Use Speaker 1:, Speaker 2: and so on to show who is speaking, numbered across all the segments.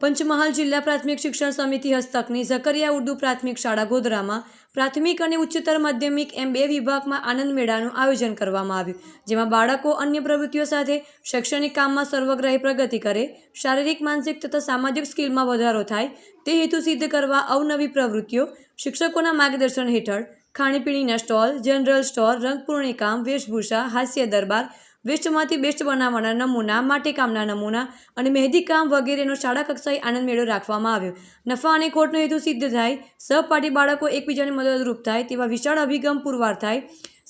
Speaker 1: પંચમહાલ જિલ્લા પ્રાથમિક શિક્ષણ સમિતિ હસ્તકની ઝકરિયા ઉર્દુ પ્રાથમિક શાળા ગોધરામાં પ્રાથમિક અને ઉચ્ચતર માધ્યમિક એમ બે વિભાગમાં આનંદ મેળાનું આયોજન કરવામાં આવ્યું, જેમાં બાળકો અન્ય પ્રવૃત્તિઓ સાથે શૈક્ષણિક કામમાં સર્વગ્રાહી પ્રગતિ કરે, શારીરિક, માનસિક તથા સામાજિક સ્કિલમાં વધારો થાય, તે હેતુ સિદ્ધ કરવા અવનવી પ્રવૃત્તિઓ, શિક્ષકોના માર્ગદર્શન હેઠળ ખાણીપીણીના સ્ટોલ, જનરલ સ્ટોર રંગપૂર્ણિકામ વેશભૂષા, હાસ્ય દરબાર વેસ્ટમાંથી બેસ્ટ બનાવવાના નમૂના માટીકામના નમૂના અને મહેંદી કામ વગેરેનો શાળા કક્ષાએ આનંદ મેળો રાખવામાં આવ્યો. નફા અને ખોટનો હેતુ સિદ્ધ થાય, સહપાઠી બાળકો એકબીજાને મદદરૂપ થાય તેવા વિશાળ અભિગમ પુરવાર થાય.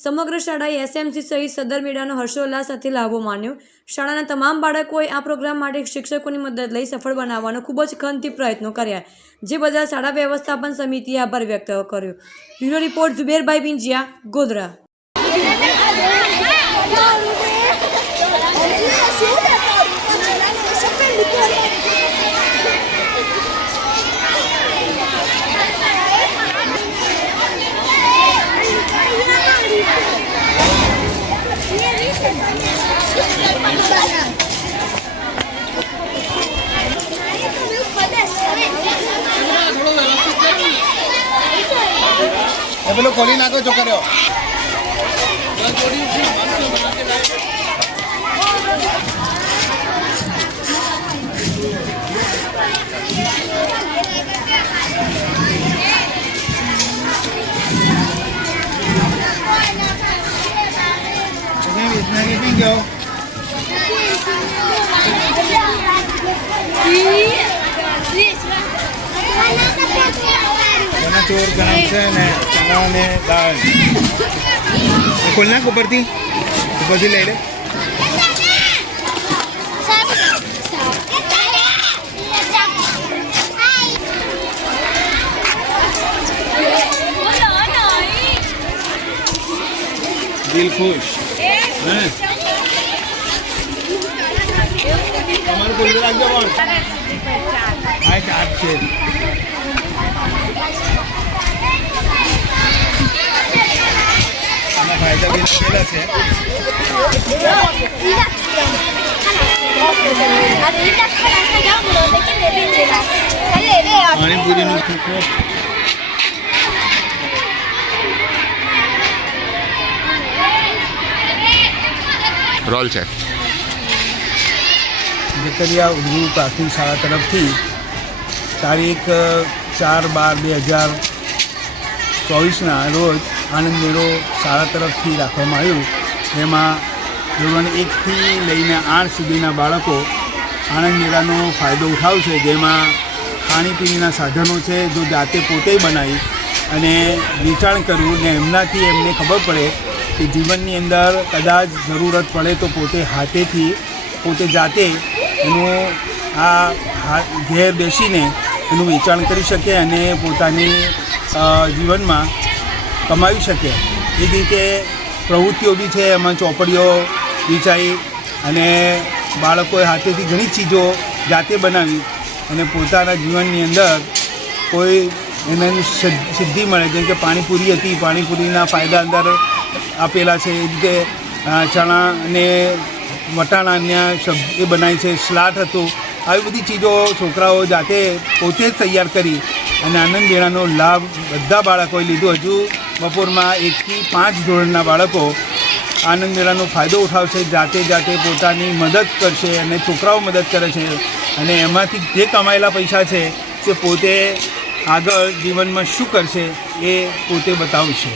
Speaker 1: સમગ્ર શાળાએ એસએમસી સહિત સદર મેળાનો હર્ષોલ્લાસ સાથે લાભો માન્યો. શાળાના તમામ બાળકોએ આ પ્રોગ્રામ માટે શિક્ષકોની મદદ લઈ સફળ બનાવવાનો ખૂબ જ ખનથી પ્રયત્નો કર્યા, જે બધા શાળા વ્યવસ્થાપન સમિતિએ આભાર વ્યક્ત કર્યો. બ્યુરો રિપોર્ટ, ઝુબેરભાઈ બિંજિયા ગોધરા.
Speaker 2: એ પેલો ખોલી નાખો છોકરીઓ ગયો ચણા ચોર ગરમ છે ને ચણા ને દાળ ખોલ નાખ ઉપરથી ઉપરથી લઈ લે દિલ ખુશ હે તમારું ખોલી રાખજો પણ હા ચાટ છે આના ફાયદા બી લખેલા છે પાણીપુરીનું ખોખો
Speaker 3: રોલ છે
Speaker 4: ઝકરિયા ઉર્દુ પ્રાથમિક શાળા તરફથી તારીખ ચાર બાર બે હજાર ચોવીસના રોજ આનંદ મેળો શાળા તરફથી રાખવામાં આવ્યો. જેમાં ધોરણ એકથી લઈને આઠ સુધીના બાળકો આણંદ મેળાનો ફાયદો ઉઠાવશે. જેમાં ખાણીપીણીના સાધનો છે, જો જાતે પોતે બનાવી અને વેચાણ કરવું ને એમનાથી એમને ખબર પડે કે જીવનની અંદર કદાચ જરૂરત પડે તો પોતે હાથેથી પોતે જાતે એનું આ ઘેર બેસીને એનું વેચાણ કરી શકે અને પોતાની જીવનમાં કમાવી શકે. એ રીતે પ્રવૃત્તિઓ બી છે, એમાં ચોપડીઓ વેચાઈ અને બાળકોએ હાથેથી ઘણી ચીજો જાતે બનાવી અને પોતાના જીવનની અંદર કોઈ એને સિદ્ધિ મળે. જેમ કે પાણીપુરી હતી, પાણીપુરીના ફાયદા અંદર આપેલા છે. એ રીતે ચણા અને વટાણાના એ બનાવી છે સ્લાટ હતું. આવી બધી ચીજો છોકરાઓ જાતે પોતે જ તૈયાર કરી અને આનંદ મેળાનો લાભ બધા બાળકોએ લીધો. હજુ બપોરમાં એકથી પાંચ ધોરણના બાળકો આનંદ મેળાનો ફાયદો ઉઠાવશે, જાતે જાતે પોતાની મદદ કરશે અને છોકરાઓ મદદ કરે છે. અને એમાંથી જે કમાયેલા પૈસા છે તે પોતે આગળ જીવનમાં શું કરશે એ પોતે બતાવશે.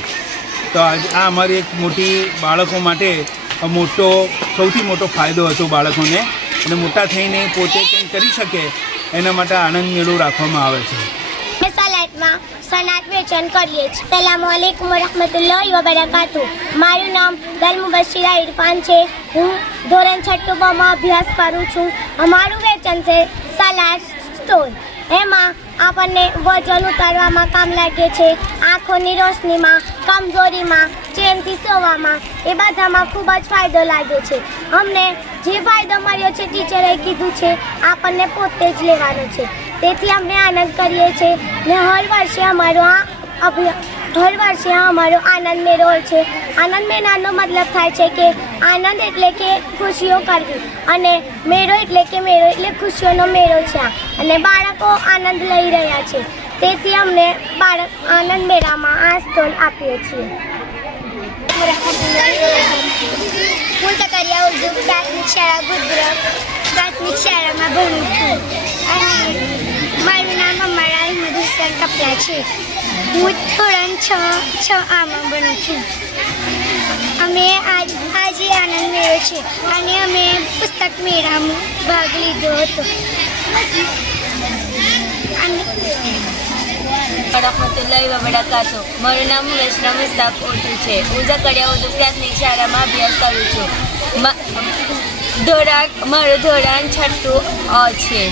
Speaker 4: તો આ અમારી એક મોટી બાળકો માટે મોટો, સૌથી મોટો ફાયદો હતો બાળકોને અને મોટા થઈને પોતે કંઈ કરી શકે એના માટે આનંદ મેળો રાખવામાં આવે છે.
Speaker 5: અમે સલાડમાં સલાડ વેચાણ કરીએ છીએ. સલામ વાલેકુમ વરહમતુલ્લાહી વબરકાતુ મારું નામ દલમુબશીરા ઇરફાન છે. હું ધોરણ છઠ્ઠું અભ્યાસ કરું છું. અમારું વેચન છે સલાડ સ્ટોર એમાં આપણને વજન ઉતારવામાં કામ લાગે છે. આંખોની રોશનીમાં, કમજોરીમાં, ચેનથી સોવામાં, એ બધામાં ખૂબ જ ફાયદો લાગે છે. અમને જે ફાયદો મળ્યો છે, ટીચરે કીધું છે, આપણને પોતે જ લેવાનો છે. તેથી અમે આનંદ કરીએ છીએ ને હર વર્ષે અમારો આ અભિ હર વર્ષે આ અમારો આનંદ મેળો હોય છે. આનંદ મેળાનો મતલબ થાય છે કે આનંદ એટલે કે ખુશીઓ કરવી. અને મેળો એટલે કે મેળો એટલે ખુશીઓનો મેળો છે અને બાળકો આનંદ લઈ રહ્યા છે. તેથી અમને બાળક આનંદ મેળામાં આ સ્થળ આપીએ છીએ. હું તકરિયા ઉર્દુ પ્રાથમિક શાળા ગુજરત પ્રાથમિક શાળામાં ભણું છું. અને મારું નામ કપલા છે. હું ધોરણ છ છ આમાં ભણું છું. અમે આજ, આજે આનંદ મેળો છે. અને અમે પુસ્તક મેળામાં ભાગ લીધો હતો.
Speaker 6: રહમતુલ્લાહી વબરકાતો મારું નામ વૈષ્ણવ મુસ્તાક ઓટુ છે. હું ઝકડિયા ઉર્દુ પ્રાથમિક શાળામાં અભ્યાસ કરું છું. ધોરણ મારું ધોરણ છઠ્ઠું અ છે.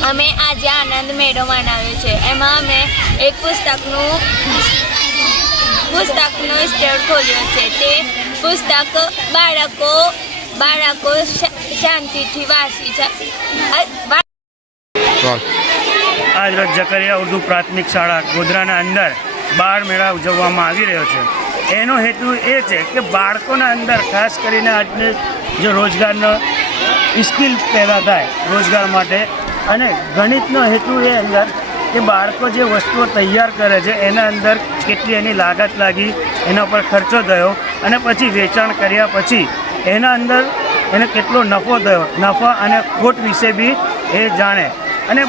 Speaker 6: અમે આજે આનંદ મેળો મનાવ્યો છે. એમાં અમે એક પુસ્તકનું પુસ્તકનો સ્ટોર ખોલ્યો છે. તે પુસ્તક બાળકો બાળકો શા- શાંતિથી વાંચી
Speaker 7: આજ રોજ જકરિયા ઉર્દુ પ્રાથમિક શાળા ગોધરાના અંદર બાળ મેળા ઉજવવામાં આવી રહ્યો છે. એનો હેતુ એ છે કે બાળકોના અંદર, ખાસ કરીને આજને જે રોજગારનો સ્કિલ પેદા થાય રોજગાર માટે, અને ગણિતનો હેતુ એ અંદર કે બાળકો જે વસ્તુઓ તૈયાર કરે છે, એના અંદર કેટલી એની લાગત લાગી, એના પર ખર્ચો થયો, અને પછી વેચાણ કર્યા પછી એના અંદર એને કેટલો નફો થયો, નફા અને ખોટ વિશે બી એ જાણે. અને